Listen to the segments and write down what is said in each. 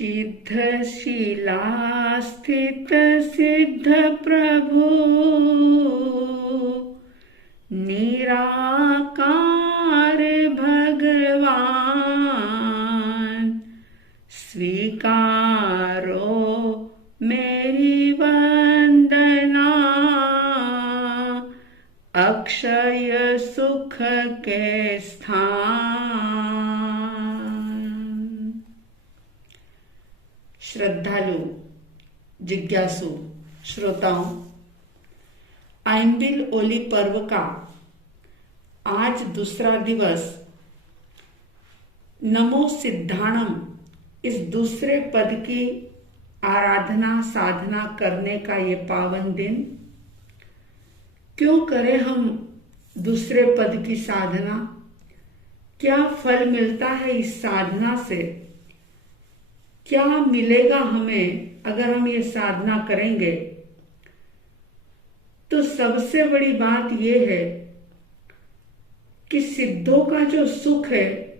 सिद्धशिलास्थित सिद्ध प्रभु निराकार भगवान, स्वीकारो मेरी वंदना, अक्षय सुख के स्थान। श्रद्धालु जिज्ञासु श्रोताओं, आइंबिल ओली पर्व का आज दूसरा दिवस नमो सिद्धाणम इस दूसरे पद की आराधना साधना करने का ये पावन दिन। क्यों करें हम दूसरे पद की साधना? क्या फल मिलता है इस साधना से? क्या मिलेगा हमें अगर हम ये साधना करेंगे? तो सबसे बड़ी बात यह है कि सिद्धों का जो सुख है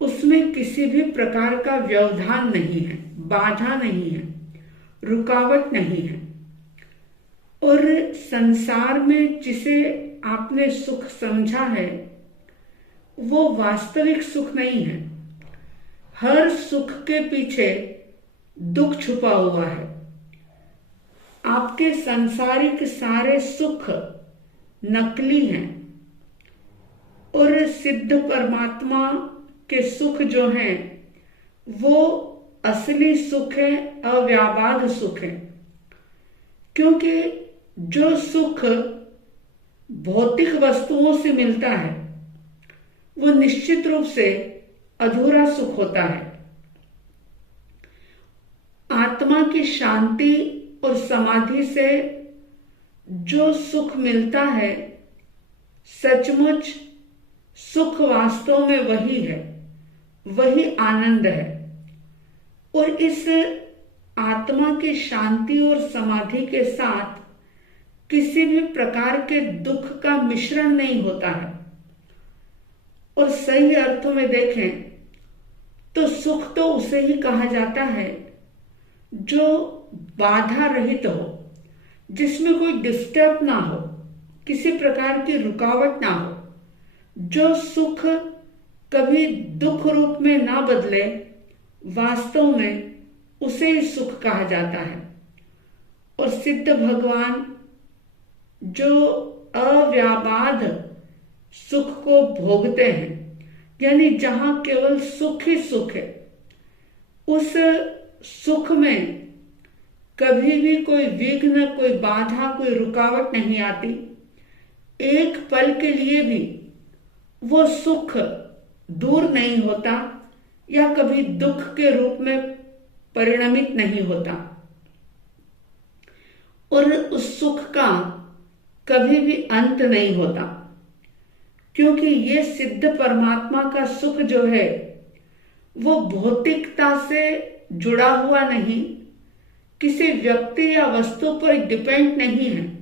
उसमें किसी भी प्रकार का व्यवधान नहीं है, बाधा नहीं है, रुकावट नहीं है। और संसार में जिसे आपने सुख समझा है वो वास्तविक सुख नहीं है। हर सुख के पीछे दुख छुपा हुआ है। आपके सांसारिक सारे सुख नकली हैं और सिद्ध परमात्मा के सुख जो हैं वो असली सुख है, अव्याबाद सुख है। क्योंकि जो सुख भौतिक वस्तुओं से मिलता है वो निश्चित रूप से अधूरा सुख होता है। आत्मा की शांति और समाधि से जो सुख मिलता है, सचमुच सुख वास्तव में वही है, वही आनंद है। और इस आत्मा की शांति और समाधि के साथ किसी भी प्रकार के दुख का मिश्रण नहीं होता है। और सही अर्थों में देखें तो सुख तो उसे ही कहा जाता है जो बाधा रहित हो, जिसमें कोई डिस्टर्ब ना हो, किसी प्रकार की रुकावट ना हो, जो सुख कभी दुख रूप में ना बदले, वास्तव में उसे ही सुख कहा जाता है। और सिद्ध भगवान जो अव्याबाद सुख को भोगते हैं, यानी जहां केवल सुख ही सुख है, उस सुख में कभी भी कोई विघ्न, कोई बाधा, कोई रुकावट नहीं आती। एक पल के लिए भी वो सुख दूर नहीं होता या कभी दुख के रूप में परिणमित नहीं होता। और उस सुख का कभी भी अंत नहीं होता, क्योंकि ये सिद्ध परमात्मा का सुख जो है वो भौतिकता से जुड़ा हुआ नहीं, किसी व्यक्ति या वस्तु पर डिपेंड नहीं है।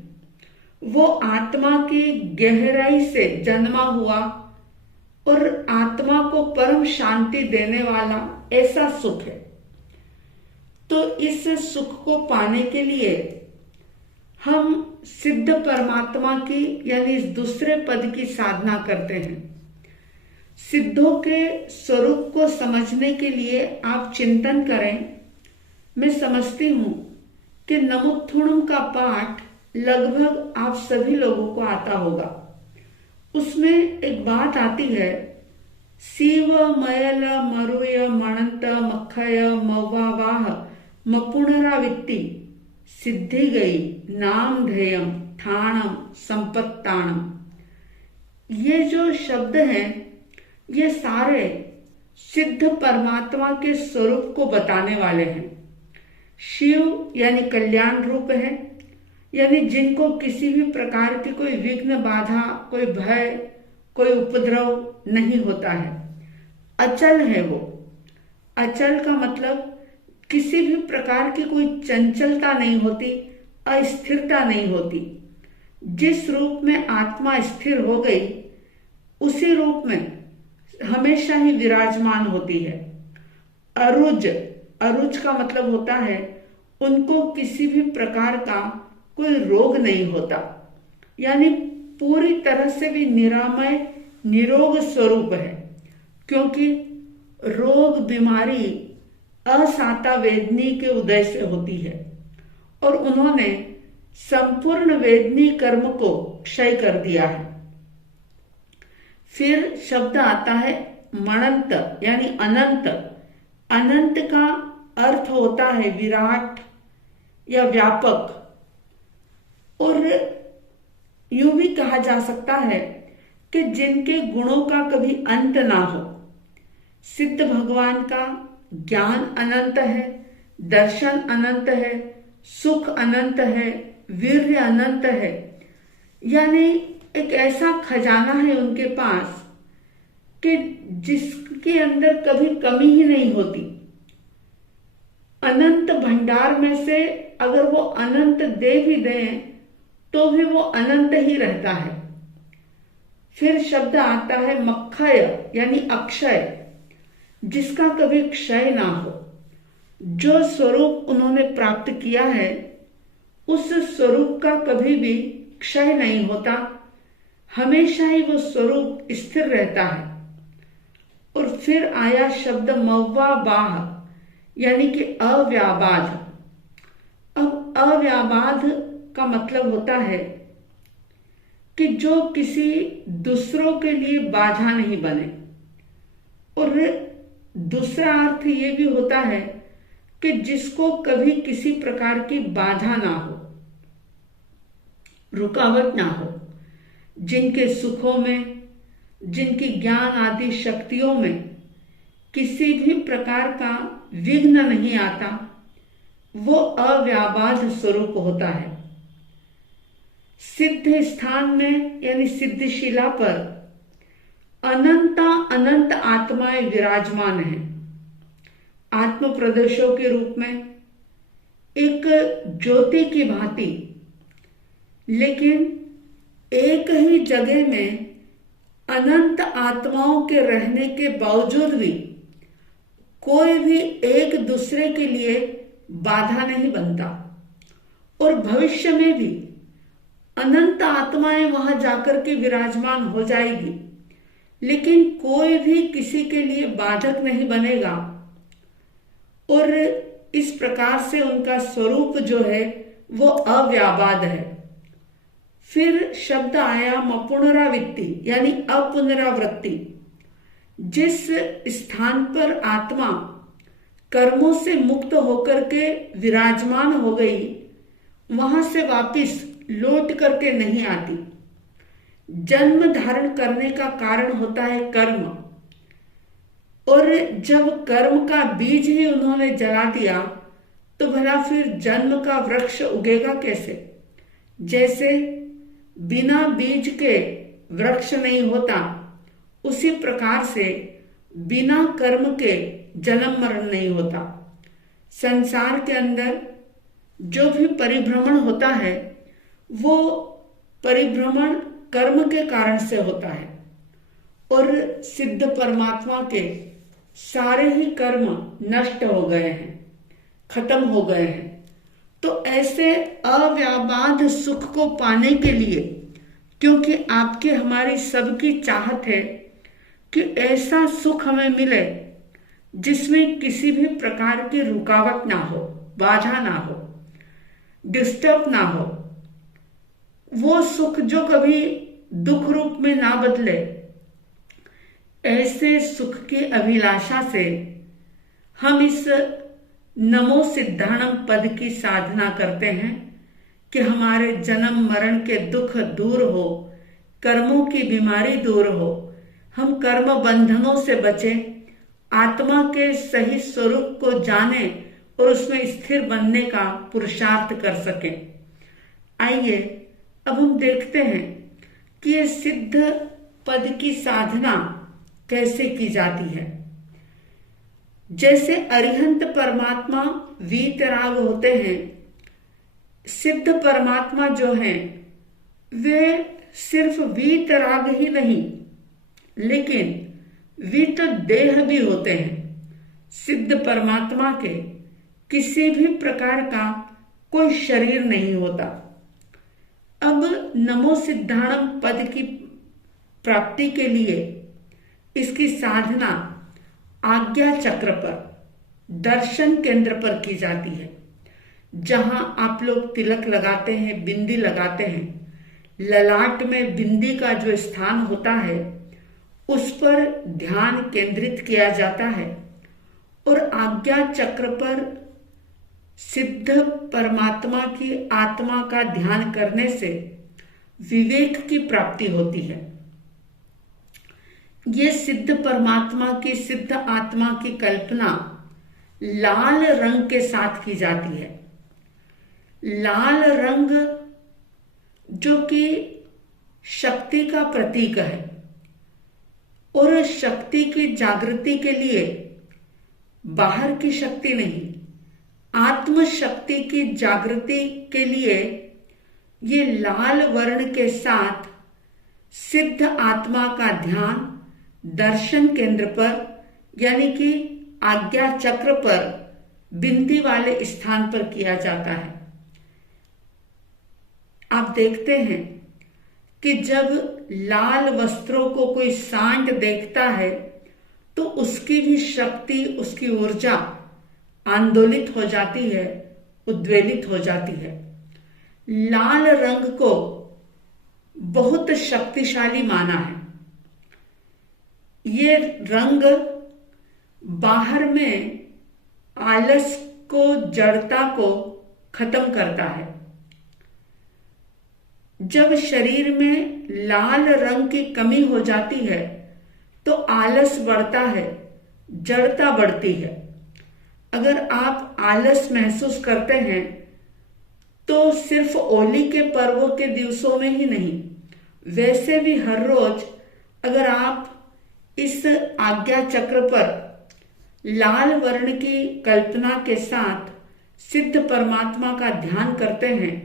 वो आत्मा की गहराई से जन्मा हुआ और आत्मा को परम शांति देने वाला ऐसा सुख है। तो इस सुख को पाने के लिए हम सिद्ध परमात्मा की यानी इस दूसरे पद की साधना करते हैं। सिद्धों के स्वरूप को समझने के लिए आप चिंतन करें। मैं समझती हूं कि नमोत्थुणम का पाठ लगभग आप सभी लोगों को आता होगा। उसमें एक बात आती है, शिव मयल मरुय मणंत मखय मवावाह मपुनरावित्ति सिद्धि गई नाम ध्येयम ठाणम संपत्ताणम। ये जो शब्द हैं ये सारे सिद्ध परमात्मा के स्वरूप को बताने वाले हैं। शिव यानी कल्याण रूप है, यानी जिनको किसी भी प्रकार की कोई विघ्न बाधा, कोई भय, कोई उपद्रव नहीं होता है। अचल है वो। अचल का मतलब किसी भी प्रकार की कोई चंचलता नहीं होती, अस्थिरता नहीं होती। जिस रूप में आत्मा स्थिर हो गई उसी रूप में हमेशा ही विराजमान होती है। अरुज अरुच का मतलब होता है उनको किसी भी प्रकार का कोई रोग नहीं होता, यानी पूरी तरह से भी निरामय निरोग स्वरूप है, क्योंकि रोग बीमारी असाता वेदनी के उदय से होती है और उन्होंने संपूर्ण वेदनी कर्म को क्षय कर दिया है। फिर शब्द आता है मणंत यानी अनंत। अनंत का अर्थ होता है विराट या व्यापक, और यूं भी कहा जा सकता है कि जिनके गुणों का कभी अंत ना हो। सिद्ध भगवान का ज्ञान अनंत है, दर्शन अनंत है, सुख अनंत है, वीर्य अनंत है, यानी एक ऐसा खजाना है उनके पास कि जिसके अंदर कभी कमी ही नहीं होती। अनंत भंडार में से अगर वो अनंत दे भी दें तो भी वो अनंत ही रहता है। फिर शब्द आता है मक्षय यानी अक्षय, जिसका कभी क्षय ना हो। जो स्वरूप उन्होंने प्राप्त किया है उस स्वरूप का कभी भी क्षय नहीं होता, हमेशा ही वो स्वरूप स्थिर रहता है। और फिर आया शब्द मव्वा बाह यानी कि अव्याबाध। अब अव्याबाध का मतलब होता है कि जो किसी दूसरों के लिए बाधा नहीं बने, और दूसरा अर्थ ये भी होता है कि जिसको कभी किसी प्रकार की बाधा ना हो, रुकावट ना हो, जिनके सुखों में, जिनकी ज्ञान आदि शक्तियों में किसी भी प्रकार का विघ्न नहीं आता, वो अव्याबाध स्वरूप होता है। सिद्ध स्थान में यानी सिद्धशिला पर अनंत आत्माएं विराजमान हैं, आत्म प्रदेशों के रूप में एक ज्योति की भांति। लेकिन एक ही जगह में अनंत आत्माओं के रहने के बावजूद भी कोई भी एक दूसरे के लिए बाधा नहीं बनता, और भविष्य में भी अनंत आत्माएं वहां जाकर के विराजमान हो जाएगी, लेकिन कोई भी किसी के लिए बाधक नहीं बनेगा। और इस प्रकार से उनका स्वरूप जो है वो अव्याबाद है। फिर शब्द आया पुनरावृत्ति यानी अपुनरावृत्ति। जिस स्थान पर आत्मा कर्मों से मुक्त होकर के विराजमान हो गई, वहां से वापिस लौट करके नहीं आती। जन्म धारण करने का कारण होता है कर्म, और जब कर्म का बीज ही उन्होंने जला दिया तो भला फिर जन्म का वृक्ष उगेगा कैसे? जैसे बिना बीज के वृक्ष नहीं होता, उसी प्रकार से बिना कर्म के जन्म मरण नहीं होता। संसार के अंदर जो भी परिभ्रमण होता है वो परिभ्रमण कर्म के कारण से होता है, और सिद्ध परमात्मा के सारे ही कर्म नष्ट हो गए हैं, खत्म हो गए हैं। तो ऐसे अव्याबाध सुख को पाने के लिए, क्योंकि आपकी हमारी सबकी चाहत है कि ऐसा सुख हमें मिले जिसमें किसी भी प्रकार की रुकावट ना हो, बाधा ना हो, डिस्टर्ब ना हो, वो सुख जो कभी दुख रूप में ना बदले, ऐसे सुख की अभिलाषा से हम इस नमो सिद्धाणम पद की साधना करते हैं कि हमारे जन्म मरण के दुख दूर हो, कर्मों की बीमारी दूर हो, हम कर्म बंधनों से बचें, आत्मा के सही स्वरूप को जाने और उसमें स्थिर बनने का पुरुषार्थ कर सकें। आइए अब हम देखते हैं कि ये सिद्ध पद की साधना कैसे की जाती है। जैसे अरिहंत परमात्मा वीतराग होते हैं, सिद्ध परमात्मा जो हैं वे सिर्फ वीतराग ही नहीं, लेकिन वीत देह भी होते हैं। सिद्ध परमात्मा के किसी भी प्रकार का कोई शरीर नहीं होता। अब नमो सिद्धाणम पद की प्राप्ति के लिए इसकी साधना आज्ञा चक्र पर, दर्शन केंद्र पर की जाती है। जहां आप लोग तिलक लगाते हैं, बिंदी लगाते हैं, ललाट में बिंदी का जो स्थान होता है उस पर ध्यान केंद्रित किया जाता है और आज्ञा चक्र पर सिद्ध परमात्मा की आत्मा का ध्यान करने से विवेक की प्राप्ति होती है। ये सिद्ध परमात्मा की, सिद्ध आत्मा की कल्पना लाल रंग के साथ की जाती है। लाल रंग जो कि शक्ति का प्रतीक है और शक्ति की जागृति के लिए बाहर की शक्ति नहीं, आत्म शक्ति की जागृति के लिए ये लाल वर्ण के साथ सिद्ध आत्मा का ध्यान दर्शन केंद्र पर यानी कि आज्ञा चक्र पर बिंदी वाले स्थान पर किया जाता है। आप देखते हैं कि जब लाल वस्त्रों को कोई सांड देखता है तो उसकी भी शक्ति, उसकी ऊर्जा आंदोलित हो जाती है, उद्वेलित हो जाती है। लाल रंग को बहुत शक्तिशाली माना है। ये रंग बाहर में आलस को, जड़ता को खत्म करता है। जब शरीर में लाल रंग की कमी हो जाती है तो आलस बढ़ता है, जड़ता बढ़ती है। अगर आप आलस महसूस करते हैं तो सिर्फ होली के पर्वों के दिवसों में ही नहीं, वैसे भी हर रोज अगर आप इस आज्ञा चक्र पर लाल वर्ण की कल्पना के साथ सिद्ध परमात्मा का ध्यान करते हैं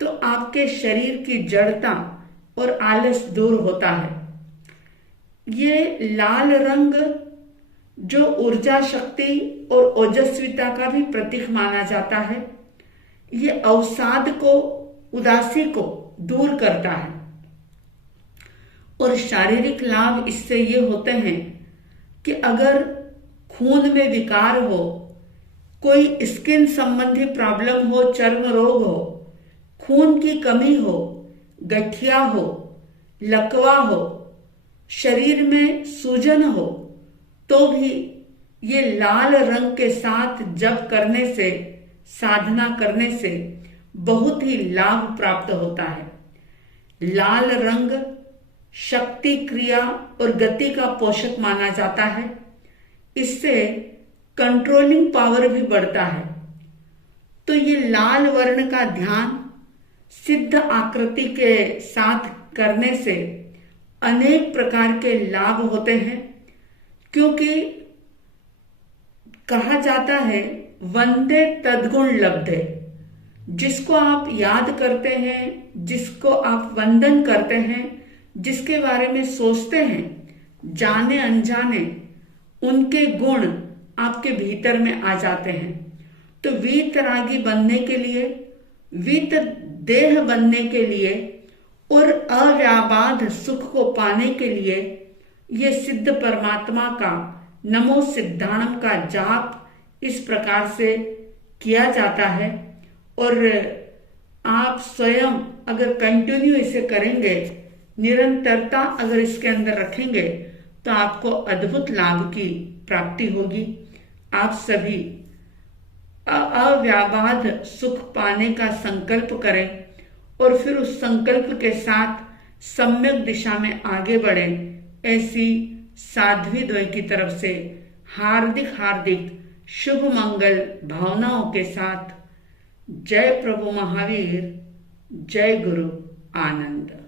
तो आपके शरीर की जड़ता और आलस दूर होता है। ये लाल रंग जो ऊर्जा, शक्ति और ओजस्विता का भी प्रतीक माना जाता है, ये अवसाद को, उदासी को दूर करता है। और शारीरिक लाभ इससे ये होते हैं कि अगर खून में विकार हो, कोई स्किन संबंधी प्रॉब्लम हो, चर्म रोग हो, खून की कमी हो, गठिया हो, लकवा हो, शरीर में सूजन हो, तो भी ये लाल रंग के साथ जप करने से, साधना करने से बहुत ही लाभ प्राप्त होता है। लाल रंग शक्ति, क्रिया और गति का पोषक माना जाता है। इससे कंट्रोलिंग पावर भी बढ़ता है। तो ये लाल वर्ण का ध्यान सिद्ध आकृति के साथ करने से अनेक प्रकार के लाभ होते हैं, क्योंकि कहा जाता है वंदे तद्गुण लब्धे। जिसको आप याद करते हैं, जिसको आप वंदन करते हैं, जिसके बारे में सोचते हैं, जाने अनजाने उनके गुण आपके भीतर में आ जाते हैं। तो वीतरागी बनने के लिए, वीत देह बनने के लिए और अव्याबाध सुख को पाने के लिए ये सिद्ध परमात्मा का नमो सिद्धाणम का जाप इस प्रकार से किया जाता है। और आप स्वयं अगर कंटिन्यू इसे करेंगे, निरंतरता अगर इसके अंदर रखेंगे, तो आपको अद्भुत लाभ की प्राप्ति होगी। आप सभी अव्याबाध सुख पाने का संकल्प करें और फिर उस संकल्प के साथ सम्यक दिशा में आगे बढ़ें। ऐसी साध्वी द्वय की तरफ से हार्दिक हार्दिक शुभ मंगल भावनाओं के साथ जय प्रभु महावीर, जय गुरु आनंद।